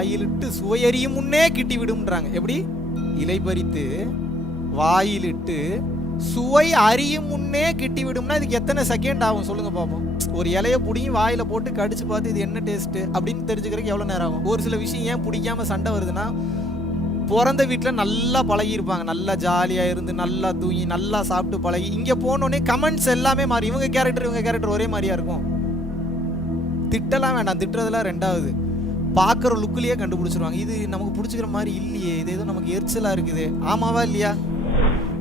வாயிலிட்டு சுவையறியும் முன்னே கிட்டி விடும்ன்றாங்க. எப்படி? இலை பறித்து வாயிலிட்டு சுவை அறியும் முன்னே கிட்டி விடும்னா இதுக்கு எத்தனை செகண்ட் ஆகும் சொல்லுங்க பார்ப்போம். ஒரு இலையை பிடிங்கி வாயில போட்டு கடிச்சு பார்த்து இது என்ன டேஸ்ட் அப்படின்னு தெரிஞ்சுக்கிறதுக்கு எவ்வளோ நேரம் ஆகும்? ஒரு சில விஷயம் ஏன் பிடிக்காம சண்டை வருதுன்னா, பிறந்த வீட்டில் நல்லா பழகியிருப்பாங்க, நல்லா ஜாலியாக இருந்து நல்லா தூங்கி நல்லா சாப்பிட்டு பழகி, இங்கே போனோடனே கமெண்ட்ஸ் எல்லாமே மாறி இவங்க கேரக்டர் ஒரே மாதிரியா இருக்கும். திட்டலாம் வேண்டாம், திட்டுறதுலாம் ரெண்டாவது, பார்க்குற லுக்கிலேயே கண்டுபிடிச்சிருவாங்க. இது நமக்கு பிடிச்சிக்கிற மாதிரி இல்லையே, இது எதுவும் நமக்கு எரிச்சலாக இருக்குது. ஆமாவா இல்லையா?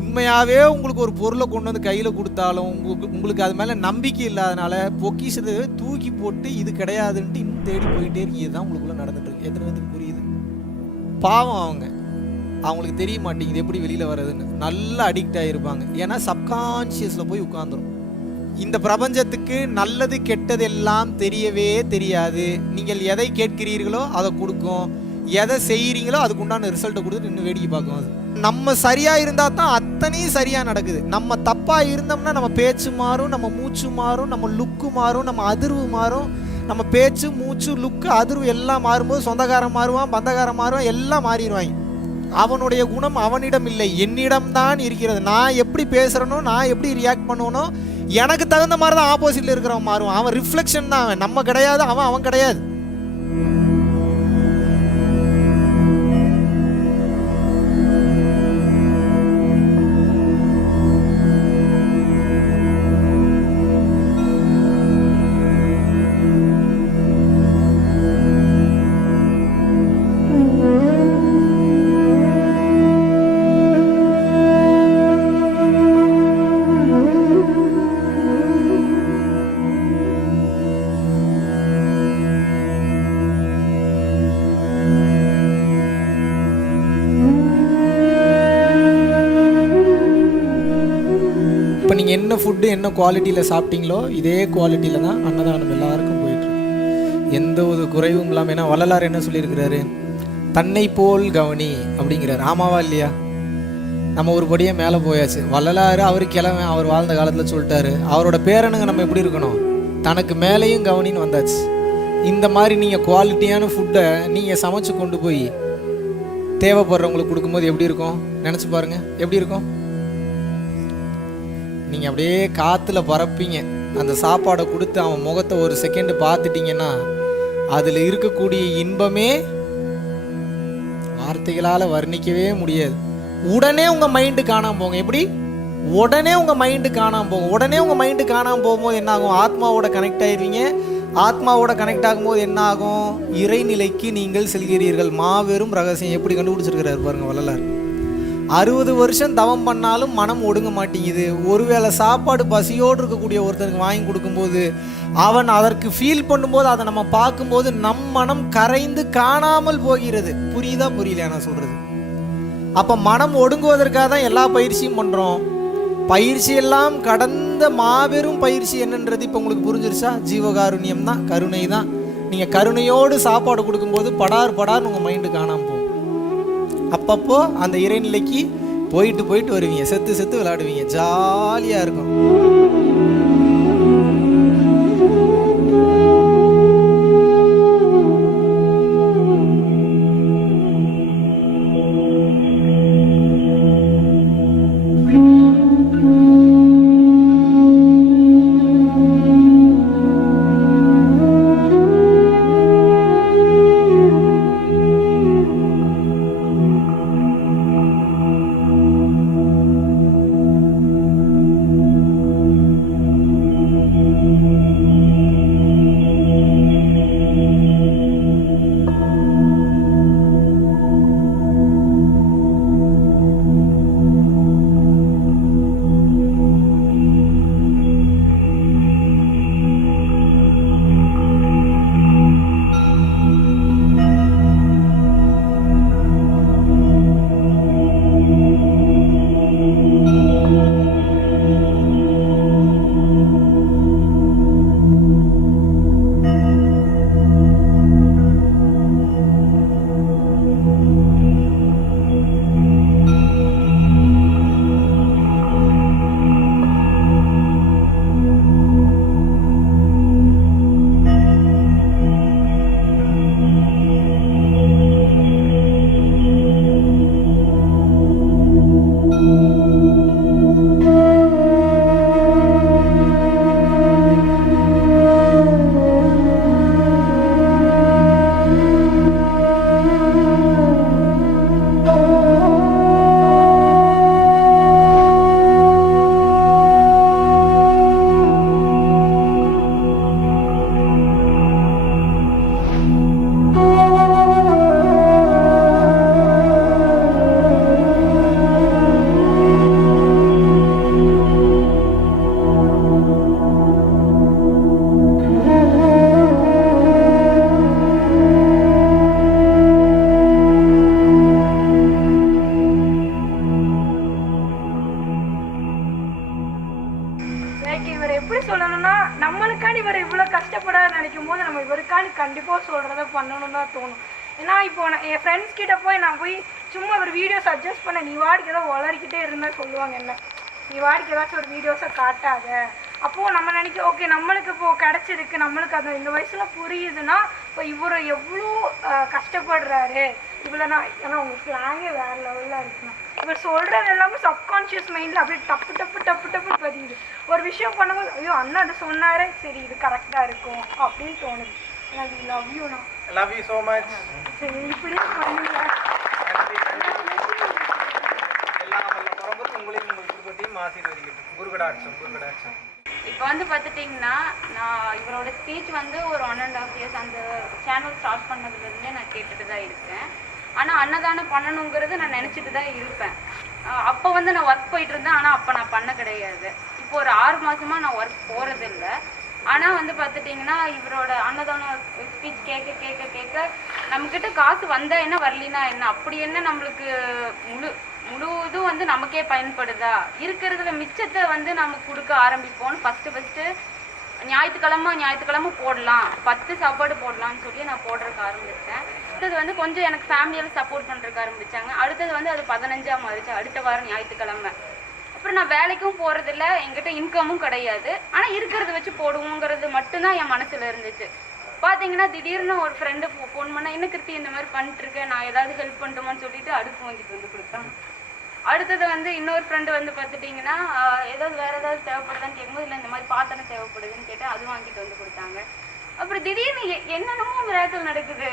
உண்மையாகவே உங்களுக்கு ஒரு பொருளை கொண்டு வந்து கையில் கொடுத்தாலும் உங்களுக்கு அது மேலே நம்பிக்கை இல்லாதனால பொக்கிஷத்தை தூக்கி போட்டு இது கிடையாதுன்ட்டு இன்னும் தேடி போயிட்டே இருக்கு. இதுதான் உங்களுக்குள்ளே நடந்துட்டு இருக்கு. எத்தனை பேருக்கு புரியுது? பாவம் அவங்களுக்கு தெரிய மாட்டேங்குது எப்படி வெளியில் வர்றதுன்னு. நல்லா அடிக்ட் ஆகிருப்பாங்க. ஏன்னா சப்கான்ஷியஸில் போய் உட்காந்துரும். இந்த பிரபஞ்சத்துக்கு நல்லது கெட்டது எல்லாம் தெரியவே தெரியாது. நீங்கள் எதை கேட்கிறீர்களோ அதை கொடுக்கும், எதை செய்கிறீங்களோ அதுக்கு உண்டான ரிசல்ட்டை கொடுத்து இன்னும் வேடிக்கை பார்க்கும். அது நம்ம சரியாக இருந்தால் தான் அத்தனையும் சரியாக நடக்குது. நம்ம தப்பாக இருந்தோம்னா நம்ம பேச்சு மாறும், நம்ம மூச்சு மாறும், நம்ம லுக்கு மாறும், நம்ம அதிர்வு மாறும். நம்ம பேச்சு மூச்சு லுக்கு அதிர்வு எல்லாம் மாறும்போது சொந்தக்காரன் மாறுவான், பந்தக்காரன் மாறுவான், எல்லாம் மாறிடுவாங்க. அவனுடைய குணம் அவனிடம் இல்லை, என்னிடம்தான் இருக்கிறது. நான் எப்படி பேசுகிறனோ, நான் எப்படி ரியாக்ட் பண்ணுவனோ, எனக்கு தகுந்த மாதிரி தான் ஆப்போசிட்டில் இருக்கிறவன் மாறுவான். அவன் ரிஃப்ளெக்ஷன் தான். அவன் நம்ம கிடையாது, அவன் கிடையாது. இப்போ நீங்கள் என்ன ஃபுட்டு என்ன குவாலிட்டியில் சாப்பிட்டீங்களோ இதே குவாலிட்டியில் தான் அன்னதானம் எல்லாருக்கும் போயிட்டுருக்கு, எந்த ஒரு குறைவும் இல்லாமல். ஏன்னா வள்ளலார் என்ன சொல்லியிருக்கிறாரு? தன்னை போல் கவனி அப்படிங்கிறார். ஆமாவா இல்லையா? நம்ம ஒரு படியாக மேலே போயாச்சு. வள்ளலார் அவர் கிழமை அவர் வாழ்ந்த காலத்தில் சொல்லிட்டாரு. அவரோட பேரனுங்க நம்ம எப்படி இருக்கணும்? தனக்கு மேலேயும் கவனின்னு வந்தாச்சு. இந்த மாதிரி நீங்கள் குவாலிட்டியான ஃபுட்டை நீங்கள் சமைச்சு கொண்டு போய் தேவைப்படுறவங்களுக்கு கொடுக்கும்போது எப்படி இருக்கும் நினச்சி பாருங்கள். எப்படி இருக்கும்? நீங்கள் அப்படியே காற்றுல பறப்பீங்க. அந்த சாப்பாடை கொடுத்து அவன் முகத்தை ஒரு செகண்டு பார்த்துட்டிங்கன்னா அதில் இருக்கக்கூடிய இன்பமே வார்த்தைகளால் வர்ணிக்கவே முடியாது. உடனே உங்கள் மைண்டு காணாமல் போங்க. எப்படி? உடனே உங்கள் மைண்டு காணாமல் போகும். உடனே உங்கள் மைண்டு காணாமல் போகும்போது என்ன ஆகும்? ஆத்மாவோட கனெக்ட் ஆகிடுவீங்க. ஆத்மாவோட கனெக்ட் ஆகும்போது என்ன ஆகும்? இறைநிலைக்கு நீங்கள் செல்கிறீர்கள். மாபெரும் ரகசியம் எப்படி கண்டுபிடிச்சிருக்கிறார் பாருங்க வள்ளலார். 60 வருஷம் தவம் பண்ணாலும் மனம் ஒடுங்க மாட்டேங்குது. ஒருவேளை சாப்பாடு பசியோடு இருக்கக்கூடிய ஒருத்தருக்கு வாங்கி கொடுக்கும்போது அவன் அதற்கு ஃபீல் பண்ணும்போது அதை நம்ம பார்க்கும்போது நம் மனம் கரைந்து காணாமல் போகிறது. புரியுதா புரியலையா நான் சொல்கிறது? அப்போ மனம் ஒடுங்குவதற்காக தான் எல்லா பயிற்சியும் பண்ணுறோம். பயிற்சி எல்லாம் கடந்த மாபெரும் பயிற்சி என்னன்றது இப்போ உங்களுக்கு புரிஞ்சிருச்சா? ஜீவகாருண்யம் தான், கருணை தான். நீங்கள் கருணையோடு சாப்பாடு கொடுக்கும்போது படார்னு உங்கள் மைண்டு காணாமல் போகும். அப்பப்போ அந்த இறைநிலைக்கு போயிட்டு வருவீங்க, செத்து விளையாடுவீங்க, ஜாலியாக இருக்கும். எப்படி சொல்லணும்னா நம்மளுக்காண்டி இவர் இவ்வளோ கஷ்டப்பட நினைக்கும் போது நம்ம இவருக்காண்டி கண்டிப்பாக சொல்கிறத பண்ணணும்னு தான் தோணும். ஏன்னா இப்போ என் ஃப்ரெண்ட்ஸ் கிட்ட நான் போய் சும்மா ஒரு வீடியோ சஜஸ்ட் பண்ண, நீ வாடிக்கு ஏதோ வளரிக்கிட்டே இருந்தால் சொல்லுவாங்க என்ன, நீ வாடிக்கு ஏதாச்சும் ஒரு வீடியோஸை காட்டாத. அப்போது நம்ம நினைக்க ஓகே நம்மளுக்கு இப்போது கிடச்சிருக்கு, நம்மளுக்கு அது இந்த வயசில் புரியுதுன்னா இப்போ இவர் எவ்வளோ கஷ்டப்படுறாரு இவ்வளோ. ஏன்னா உங்கள் ஸ்லாங்கே வேறு லெவலில் இருக்குண்ணா. இவர் சொல்கிறது எல்லாமே சப்கான்ஷியஸ் மைண்டில் அப்படியே டப்பு டப்பு டப்பு டப்பு பதியுது. ஒரு விஷயம் பண்ணும்போது ஐயோ அண்ணா அது சொன்னாரே, சரி இது கரெக்டாக இருக்கும் அப்படின்னு தோணுது. எனக்கு லவ் யூண்ணா. Love you so much. சரி இப்படியே பண்ணுங்க. இப்போ வந்து பார்த்துட்டிங்கன்னா நான் இவரோட ஸ்பீச் வந்து ஒரு 1.5 years அந்த சேனல் ஸ்டார்ட் பண்ணதுலேருந்தே நான் கேட்டுட்டு தான் இருக்கேன். ஆனால் அன்னதானம் பண்ணணுங்கிறது நான் நினச்சிட்டு தான் இருப்பேன். அப்போ வந்து நான் ஒர்க் போயிட்டு இருந்தேன், ஆனால் அப்போ நான் பண்ண கிடையாது. இப்போ ஒரு 6 மாதமாக நான் ஒர்க் போகிறதில்லை. ஆனால் வந்து பார்த்துட்டிங்கன்னா இவரோட அன்னதானம் ஸ்பீச் கேட்க கேட்க கேட்க நம்மக்கிட்ட காசு வந்தால் என்ன வரலினா என்ன, அப்படி என்ன நம்மளுக்கு முழுவதும் வந்து நமக்கே பயன்படுதா, இருக்கிறதுல மிச்சத்தை வந்து நம்ம கொடுக்க ஆரம்பிப்போம்னு ஃபஸ்ட்டு ஞாயிற்றுக்கிழமை போடலாம், 10 சாப்பாடு போடலான்னு சொல்லி நான் போடுறதுக்கு ஆரம்பித்தேன். அடுத்தது வந்து கொஞ்சம் எனக்கு ஃபேமிலியில் சப்போர்ட் பண்ணுறதுக்கு ஆரம்பித்தாங்க. அடுத்தது வந்து அது 15ஆக மாறிச்சு, அடுத்த வாரம் ஞாயிற்றுக்கிழமை. அப்புறம் நான் வேலைக்கும் போகிறதில்ல, என்கிட்ட இன்கமும் கிடையாது, ஆனால் இருக்கிறத வச்சு போடுவோங்கிறது மட்டும்தான் என் மனசில் இருந்துச்சு. பார்த்தீங்கன்னா திடீர்னு ஒரு ஃப்ரெண்டு ஃபோன் பண்ணால் என்ன கிருத்தி இந்த மாதிரி பண்ணிட்டுருக்கேன், நான் ஏதாவது ஹெல்ப் பண்ணிட்டோமான்னு சொல்லிட்டு அடுப்பு வாங்கிட்டு வந்து கொடுத்தாங்க. அடுத்தது வந்து இன்னொரு ஃப்ரெண்டு வந்து பார்த்துட்டிங்கன்னா ஏதாவது வேறு ஏதாவது தேவைப்படுதான்னு கேட்கும்போது இல்லை இந்த மாதிரி பாத்திரம் தேவைப்படுதுன்னு கேட்டால் அது வாங்கிட்டு வந்து கொடுத்தாங்க. அப்புறம் திடீர்னு என்னென்னமோ விளையாட்டு நடக்குது.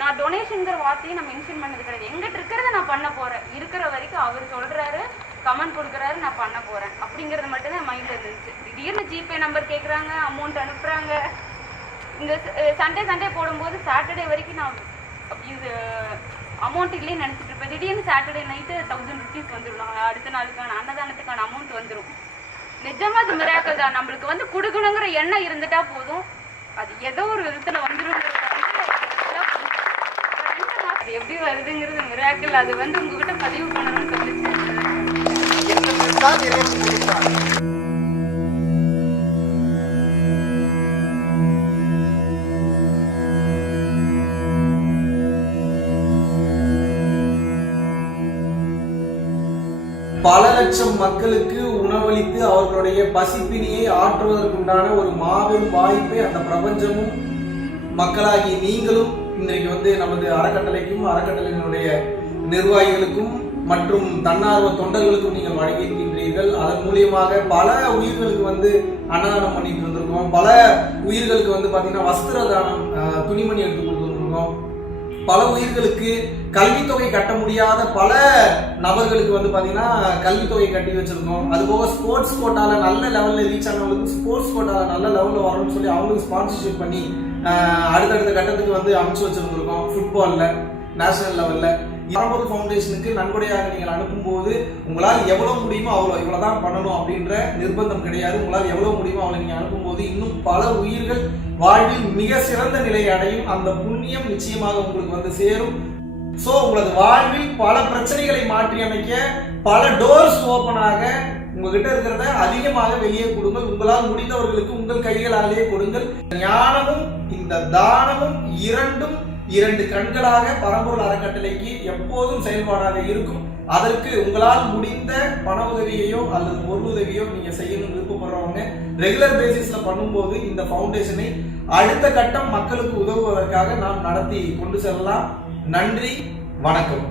நான் டொனேஷனுங்கிற வார்த்தையை நான் மென்ஷன் பண்ணது கிடையாது. எங்கிட்ட இருக்கிறத நான் பண்ண போகிறேன், இருக்கிற வரைக்கும் அவர் சொல்கிறாரு, கமெண்ட் கொடுக்குறாரு, நான் பண்ண போகிறேன் அப்படிங்கிறது மட்டும்தான் என் மைண்டில் இருந்துச்சு. திடீர்னு ஜிபே நம்பர் கேட்குறாங்க, அமௌண்ட் அனுப்புகிறாங்க. இந்த சண்டே போடும்போது சாட்டர்டே வரைக்கும் நான் இது அமௌண்ட் இல்லைன்னு நினச்சிட்டு இருப்பேன். திடீர்னு சாட்டர்டே நைட்டு 1000 rupees வந்துடும், அடுத்த நாளுக்கான அன்னதானத்துக்கான அமௌண்ட் வந்துடும். நிஜமாக அது மிராக்கிள் தான். நம்மளுக்கு வந்து கொடுக்கணுங்கிற எண்ணம் இருந்துட்டா போதும், அது ஏதோ ஒரு விதத்தில் வந்துடுங்கிறது அது எப்படி வருதுங்கிறது மிராக்கிள். அது வந்து உங்ககிட்ட பதிவு பண்ணணும்னு சொல்லிச்சு. பல லட்சம் மக்களுக்கு உணவளித்து அவர்களுடைய பசிப்பினியை ஆற்றுவதற்குண்டான ஒரு மாபெரும் வாய்ப்பை அந்த பிரபஞ்சமும் மக்களாகி நீங்களும் இன்றைக்கு வந்து நமது அறக்கட்டளைக்கும் அறக்கட்டளையினுடைய நிர்வாகிகளுக்கும் மற்றும் தன்னார்வ தொண்டர்களுக்கும் நீங்கள் வழங்கியிருக்கின்றீர்கள். அதன் மூலியமாக பல உயிர்களுக்கு வந்து அன்னதானம் பண்ணிட்டு வந்திருக்கோம். பல உயிர்களுக்கு வந்து பார்த்தீங்கன்னா வஸ்திர தானம், துணிமணி எடுத்து கொடுத்துருக்கோம். பல உயிர்களுக்கு கல்வித்தொகை கட்ட முடியாத பல நபர்களுக்கு வந்து பார்த்தீங்கன்னா கல்வித்தொகை கட்டி வச்சிருக்கோம். அதுபோக ஸ்போர்ட்ஸ் கோட்டால நல்ல லெவலில் ரீச் ஆனவங்களுக்கு ஸ்போர்ட்ஸ் கோட்டால நல்ல லெவலில் வரணும்னு சொல்லி அவங்களுக்கு ஸ்பான்சர்ஷிப் பண்ணி அடுத்தடுத்த கட்டத்துக்கு வந்து அமைச்சு வச்சிருந்திருக்கோம். ஃபுட்பாலில் நேஷனல் லெவலில் பரம்பொருள் ஃபவுண்டேஷனுக்கு நன்கொடையாக நீங்கள் அனுப்பும்போது உங்களால் எவ்வளவு முடியுமோ அவ்வளோ இவ்வளோதான் பண்ணணும் அப்படின்ற நிர்பந்தம் கிடையாது. உங்களால் எவ்வளவு முடியுமோ அவ்வளோ நீங்கள் அனுப்பும்போது இன்னும் பல உயிர்கள் வாழ்வில் மிக சிறந்த நிலையை அடையும். அந்த புண்ணியம் நிச்சயமாக உங்களுக்கு வந்து சேரும். ஸோ உங்களது வாழ்வில் பல பிரச்சனைகளை மாற்றி அமைக்க பல டோர்ஸ் ஓப்பனாக உங்ககிட்ட இருக்கிறத அதிகமாக வெளியே கொடுங்கள். உங்களால் முடிந்தவர்களுக்கு உங்கள் கைகளாலேயே கொடுங்கள். ஞானமும் இந்த தானமும் இரண்டு கண்களாக பரம்பொருள் அறக்கட்டளைக்கு எப்போதும் செயல்பாடாக இருக்கும். அதற்கு உங்களால் முடிந்த பண உதவியையோ அல்லது பொருள் உதவியோ நீங்க செய்யணும்னு விருப்பப்படுறவங்க ரெகுலர் பேசிஸ்ல பண்ணும்போது இந்த ஃபவுண்டேஷனை அடுத்த கட்டம் மக்களுக்கு உதவுவதற்காக நாம் நடத்தி கொண்டு செல்லலாம். நன்றி, வணக்கம்.